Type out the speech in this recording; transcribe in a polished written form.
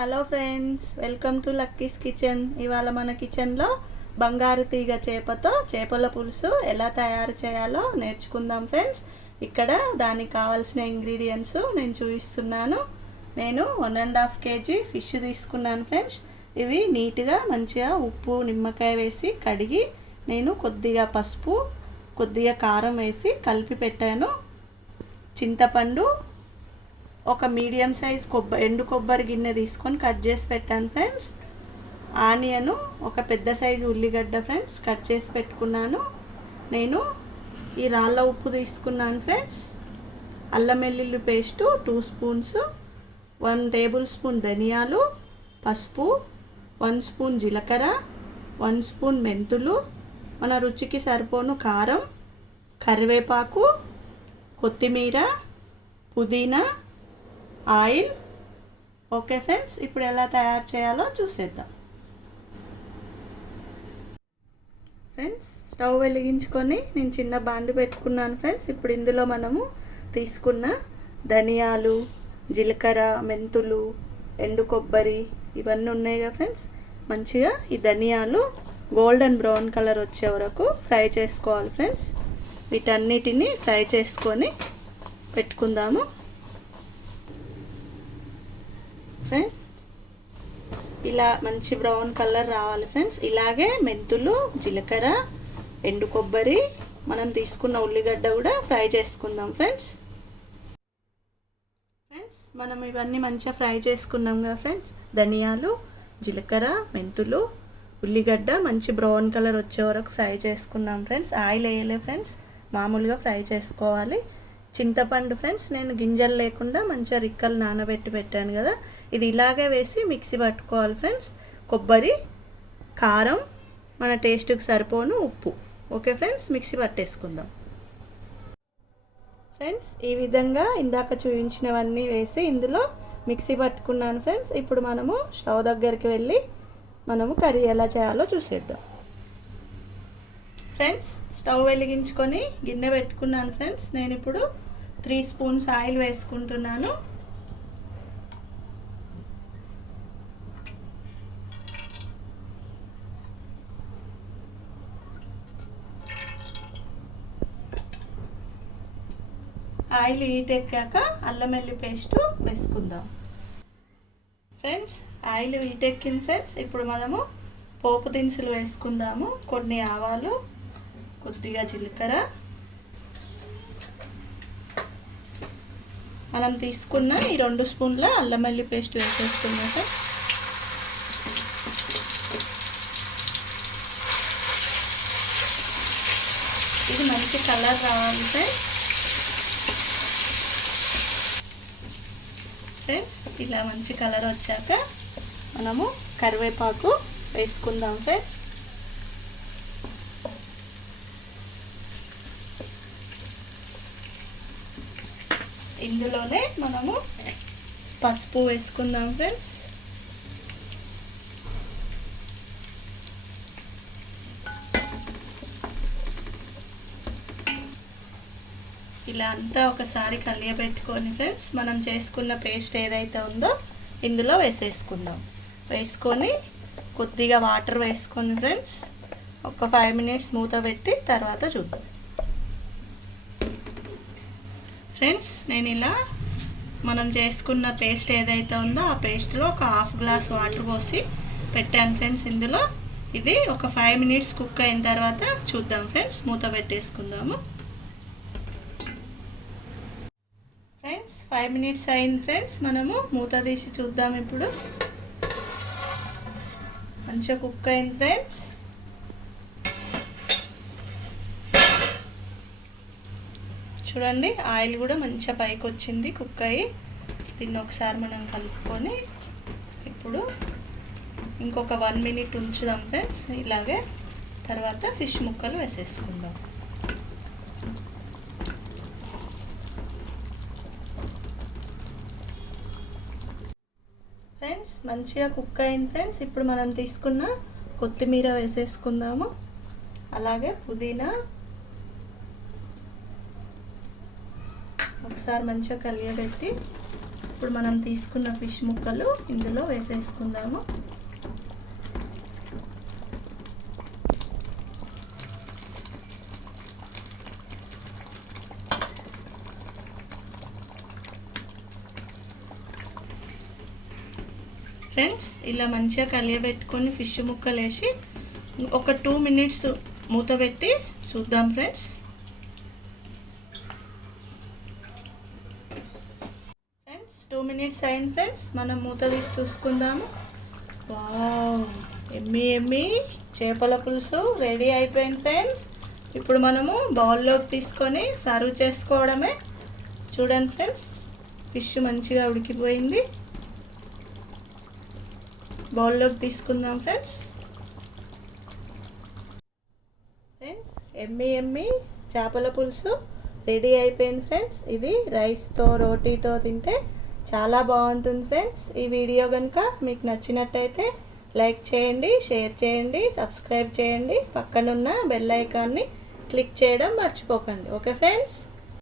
Hello friends, welcome to Lucky's kitchen. ఇవాళ మన కిచెన్లో బంగారు తీగ చేపతో చేపల పులుసు ఎలా తయారు చేయాలో నేర్చుకుందాం ఫ్రెండ్స్. ఇక్కడ దానికి కావాల్సిన ఇంగ్రీడియంట్స్ నేను చూపిస్తున్నాను. నేను 1.5 kg ఫిష్ తీసుకున్నాను ఫ్రెండ్స్. ఇవి నీట్గా మంచిగా ఉప్పు నిమ్మకాయ వేసి కడిగి నేను కొద్దిగా పసుపు కొద్దిగా కారం వేసి కలిపి పెట్టాను. చింతపండు ఒక మీడియం సైజ్ ఎండు కొబ్బరి గిన్నె తీసుకొని కట్ చేసి పెట్టాను ఫ్రెండ్స్. ఆనియను ఒక పెద్ద సైజు ఉల్లిగడ్డ ఫ్రెండ్స్ కట్ చేసి పెట్టుకున్నాను. నేను ఈ రాళ్ళ ఉప్పు తీసుకున్నాను ఫ్రెండ్స్. అల్లం వెల్లుల్లి పేస్టు 2 స్పూన్స్, 1 టేబుల్ స్పూన్ ధనియాలు, పసుపు, 1 స్పూన్ జీలకర్ర, 1 స్పూన్ మెంతులు, మన రుచికి సరిపోను కారం, కరివేపాకు, కొత్తిమీర, పుదీనా, ఆయిల్. ఓకే ఫ్రెండ్స్, ఇప్పుడు ఎలా తయారు చేయాలో చూసేద్దాం. ఫ్రెండ్స్, స్టవ్ వెలిగించుకొని నేను చిన్న బాండి పెట్టుకున్నాను ఫ్రెండ్స్. ఇప్పుడు ఇందులో మనము తీసుకున్న ధనియాలు, జీలకర్ర, మెంతులు, ఎండు కొబ్బరి ఇవన్నీ ఉన్నాయి కదా ఫ్రెండ్స్. మంచిగా ఈ ధనియాలు గోల్డెన్ బ్రౌన్ కలర్ వచ్చే వరకు ఫ్రై చేసుకోవాలి ఫ్రెండ్స్. వీటన్నిటిని ఫ్రై చేసుకొని పెట్టుకుందాము ఫ్రెండ్స్. ఇలా మంచి బ్రౌన్ కలర్ రావాలి ఫ్రెండ్స్. ఇలాగే మెంతులు, జీలకర్ర, ఎండు కొబ్బరి, మనం తీసుకున్న ఉల్లిగడ్డ కూడా ఫ్రై చేసుకుందాం ఫ్రెండ్స్. మనం ఇవన్నీ మంచిగా ఫ్రై చేసుకున్నాం కదా ఫ్రెండ్స్. ధనియాలు, జీలకర్ర, మెంతులు, ఉల్లిగడ్డ మంచి బ్రౌన్ కలర్ వచ్చే వరకు ఫ్రై చేసుకున్నాం ఫ్రెండ్స్. ఆయిల్ వేయలే ఫ్రెండ్స్, మామూలుగా ఫ్రై చేసుకోవాలి. చింతపండు ఫ్రెండ్స్ నేను గింజలు లేకుండా మంచిగా రిక్కలు నానబెట్టి పెట్టాను కదా, ఇది ఇలాగే వేసి మిక్సీ పట్టుకోవాలి ఫ్రెండ్స్. కొబ్బరి, కారం, మన టేస్ట్కి సరిపోను ఉప్పు. ఓకే ఫ్రెండ్స్, మిక్సీ పట్టేసుకుందాం ఫ్రెండ్స్. ఈ విధంగా ఇందాక చూపించినవన్నీ వేసి ఇందులో మిక్సీ పట్టుకున్నాను ఫ్రెండ్స్. ఇప్పుడు మనము స్టవ్ దగ్గరికి వెళ్ళి మనము కర్రీ ఎలా చేయాలో చూసేద్దాం ఫ్రెండ్స్. స్టవ్ వెలిగించుకొని గిన్నె పెట్టుకున్నాను ఫ్రెండ్స్. నేను ఇప్పుడు 3 స్పూన్స్ ఆయిల్ వేసుకుంటున్నాను. ఆయిల్ హీట్ ఎక్కాక అల్లం వెల్లుల్లి పేస్ట్ వేసుకుందాం ఫ్రెండ్స్. ఆయిల్ హీట్ ఎక్కింది ఫ్రెండ్స్. ఇప్పుడు మనము పోపు దినుసులు వేసుకుందాము. కొన్ని ఆవాలు, కొద్దిగా జీలకర్ర, మనం తీసుకున్న ఈ 2 స్పూన్ల అల్లం వెల్లుల్లి పేస్ట్ వేసేసుకున్నాక ఇది మంచి కలర్ రావాలి ఫ్రెండ్స్. ఇలా మంచి కలర్ వచ్చాక మనము కరివేపాకు వేసుకుందాం ఫ్రెండ్స్. ఇందులోనే మనము పసుపు వేసుకుందాం ఫ్రెండ్స్. ఇలా అంతా ఒకసారి కలియబెట్టుకొని ఫ్రెండ్స్ మనం చేసుకున్న పేస్ట్ ఏదైతే ఉందో ఇందులో వేసేసుకుందాం. వేసుకొని కొద్దిగా వాటర్ వేసుకొని ఫ్రెండ్స్ ఒక 5 మినిట్స్ మూత పెట్టి తర్వాత చూద్దాం ఫ్రెండ్స్. నేను ఇలా మనం చేసుకున్న పేస్ట్ ఏదైతే ఉందో ఆ పేస్ట్లో ఒక 1/2 గ్లాస్ వాటర్ పోసి పెట్టాను ఫ్రెండ్స్. ఇందులో ఇది ఒక 5 మినిట్స్ కుక్ అయిన తర్వాత చూద్దాం ఫ్రెండ్స్. మూత పెట్టేసుకుందాము ఫ్రెండ్స్. 5 మినిట్స్ అయింది ఫ్రెండ్స్. మనము మూత తీసి చూద్దాం. ఇప్పుడు మంచిగా కుక్ అయింది ఫ్రెండ్స్. చూడండి, ఆయిల్ కూడా మంచిగా పైకి వచ్చింది కుక్ అయ్యి. దీన్ని ఒకసారి మనం కలుపుకొని ఇప్పుడు ఇంకొక 1 మినిట్ ఉంచుదాం ఫ్రెండ్స్. ఇలాగే తర్వాత ఫిష్ ముక్కలు వేసేసుకుందాం ఫ్రెండ్స్. మంచిగా కుక్ అయింది ఫ్రెండ్స్. ఇప్పుడు మనం తీసుకున్న కొత్తిమీర వేసేసుకుందాము. అలాగే పుదీనా ఒకసారి మంచిగా కలియబెట్టి ఇప్పుడు మనం తీసుకున్న ఫిష్ ముక్కలు ఇందులో వేసేసుకుందాము. ఫ్రెండ్స్ ఇలా మంచిగా కలియబెట్టుకొని ఫిష్ ముక్కలు వేసి ఒక 2 మినిట్స్ మూత పెట్టి చూద్దాం ఫ్రెండ్స్. ఫ్రెండ్స్ 2 మినిట్స్ అయింది ఫ్రెండ్స్. మనం మూత తీసి చూసుకుందాము. వావ్, ఎమ్మి ఎమ్మి చేపల పులుసు రెడీ అయిపోయింది ఫ్రెండ్స్. ఇప్పుడు మనము బౌల్లోకి తీసుకొని సర్వ్ చేసుకోవడమే. చూడండి ఫ్రెండ్స్, ఫిష్ మంచిగా ఉడికిపోయింది. బౌల్లోకి తీసుకుందాం ఫ్రెండ్స్. ఎమ్మి ఎమ్మి చేపల పులుసు రెడీ అయిపోయింది ఫ్రెండ్స్. ఇది రైస్తో రోటీతో తింటే చాలా బాగుంటుంది ఫ్రెండ్స్. ఈ వీడియో కనుక మీకు నచ్చినట్టయితే లైక్ చేయండి, షేర్ చేయండి, సబ్స్క్రైబ్ చేయండి. పక్కనున్న బెల్ ఐకాన్ని క్లిక్ చేయడం మర్చిపోకండి. Okay friends.